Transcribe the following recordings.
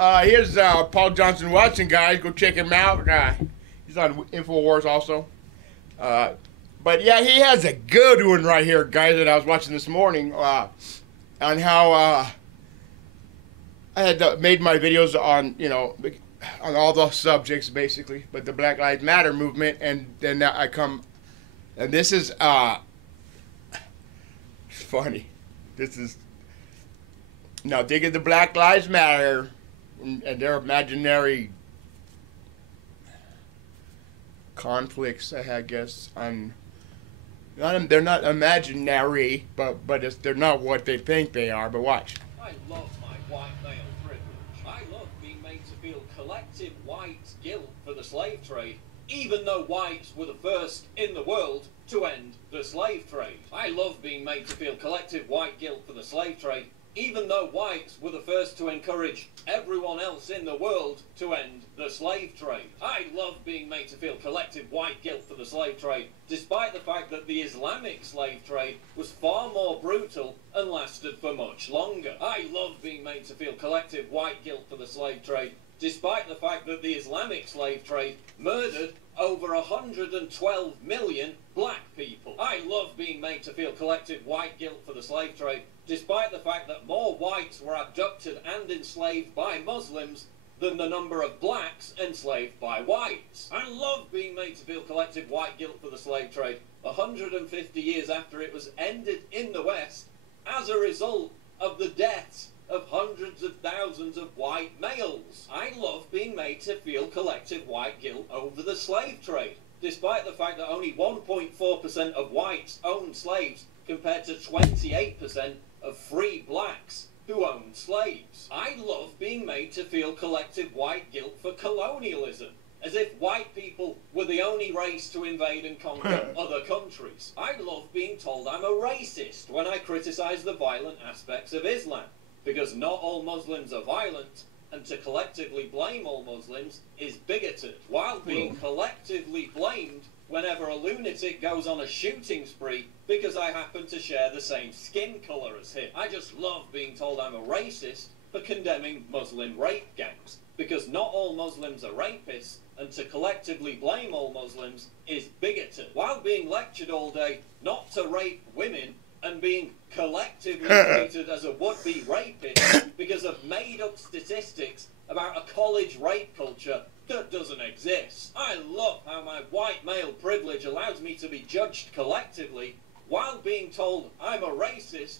Here's Paul Johnson Watson, guys. Go check him out. He's on InfoWars also. But yeah, he has a good one right here, guys, that I was watching this morning on how I had made my videos on, on all the subjects basically, but the Black Lives Matter movement, and then I come, and this is funny. This is now dig at the Black Lives Matter and their imaginary conflicts, I guess. They're not imaginary, but they're not what they think they are. But watch. I love my white male privilege. I love being made to feel collective white guilt for the slave trade, even though whites were the first in the world to end the slave trade. I love being made to feel collective white guilt for the slave trade, even though whites were the first to encourage everyone else in the world to end the slave trade. I love being made to feel collective white guilt for the slave trade, despite the fact that the Islamic slave trade was far more brutal and lasted for much longer. I love being made to feel collective white guilt for the slave trade, despite the fact that the Islamic slave trade murdered over 112 million black people. I love being made to feel collective white guilt for the slave trade, despite the fact that more whites were abducted and enslaved by Muslims than the number of blacks enslaved by whites. I love being made to feel collective white guilt for the slave trade 150 years after it was ended in the West as a result of the deaths of hundreds of thousands of white males. I love being made to feel collective white guilt over the slave trade, despite the fact that only 1.4% of whites owned slaves compared to 28% of free blacks who owned slaves. I love being made to feel collective white guilt for colonialism, as if white people were the only race to invade and conquer other countries. I love being told I'm a racist when I criticize the violent aspects of Islam, because not all Muslims are violent, and to collectively blame all Muslims is bigoted, while being collectively blamed whenever a lunatic goes on a shooting spree because I happen to share the same skin colour as him. I just love being told I'm a racist for condemning Muslim rape gangs, because not all Muslims are rapists, and to collectively blame all Muslims is bigoted, while being lectured all day not to rape women and being collectively treated as a would-be rapist because of made-up statistics about a college rape culture that doesn't exist. I love how my white male privilege allows me to be judged collectively while being told I'm a racist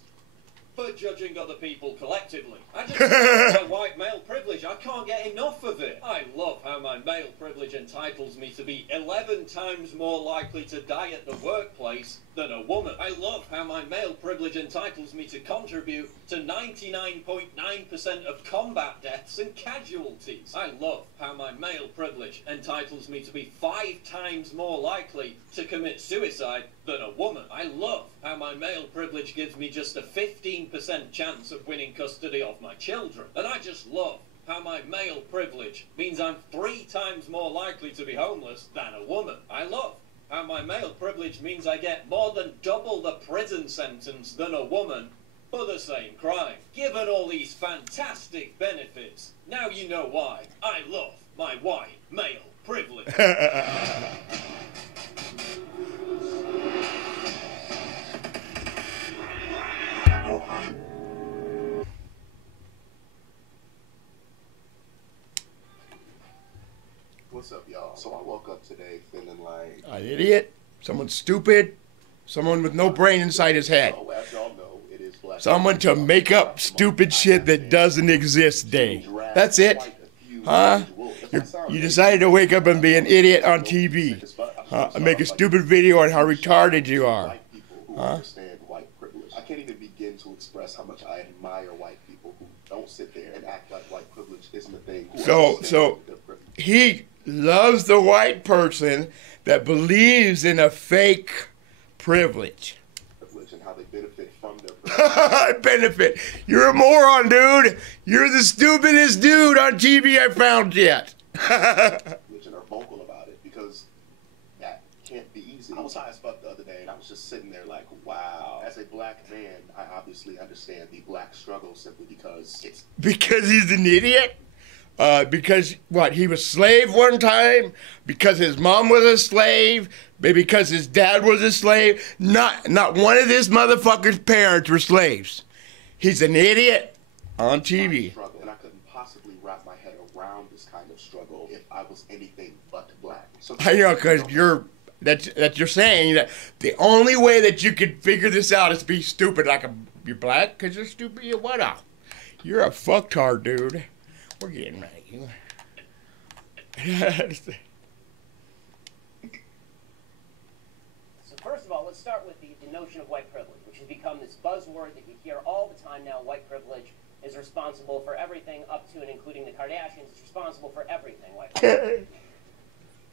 for judging other people collectively. I just love my white male privilege. I can't get enough of it. I love how my male privilege entitles me to be 11 times more likely to die at the workplace than a woman. I love how my male privilege entitles me to contribute to 99.9% of combat deaths and casualties. I love how my male privilege entitles me to be 5 times more likely to commit suicide than a woman. I love how my male privilege gives me just a 15% chance of winning custody of my children. And I just love how my male privilege means I'm 3 times more likely to be homeless than a woman. I love how my male privilege means I get more than double the prison sentence than a woman for the same crime. Given all these fantastic benefits, now you know why I love my white male privilege. What's up, y'all? So I woke up today feeling like An idiot, someone stupid, someone with no brain inside his head. oh, as y'all know, it is Black Someone to make up stupid shit that doesn't exist day. That's it. Huh? You decided to wake up and be an idiot on TV. And make a stupid video on how retarded you are. White people who understand white privilege. I can't even begin to express how much I admire white people who don't sit there and act like white privilege isn't a thing. So he loves the white person that believes in a fake privilege. And how they benefit from their privilege. Benefit. You're a moron, dude. You're the stupidest dude on TV I found yet. And are vocal about it, because that can't be easy. I was high as fuck the other day, and I was just sitting there like, wow. As a black man, I obviously understand the black struggle simply because it's... Because he's an idiot? Because what, he was slave one time, because his mom was a slave, maybe because his dad was a slave. Not one of this motherfucker's parents were slaves. He's an idiot on TV. Struggle, and I couldn't possibly wrap my head around this kind of struggle if I was anything but black. So I know, because you're saying that the only way that you can figure this out is to be stupid. Like you're black because you're stupid. You what up? You're a fucktard, dude. We're getting rid of you. So first of all, let's start with the notion of white privilege, which has become this buzzword that you hear all the time now. White privilege is responsible for everything up to and including the Kardashians. It's responsible for everything. White privilege.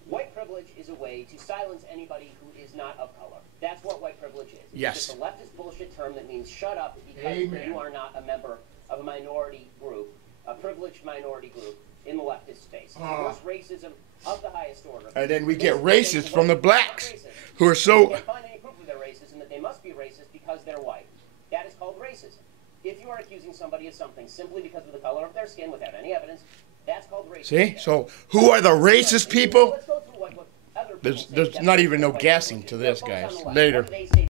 White privilege is a way to silence anybody who is not of color. That's what white privilege is. It's Yes. just a leftist bullshit term that means shut up because Amen. you are not a member of a minority group, a privileged minority group in the leftist space. Worse racism of the highest order. And then we This get is racist from the white blacks, racist. who are You so. can't find any proof of their racism that they must be racist because they're white. That is called racism. If you are accusing somebody of something simply because of the color of their skin without any evidence, that's called racism. See? So who are the racist people? Let's go through what other people There's say not even no white guessing privilege to is. this, Folks on guys. the left, Later. what do they say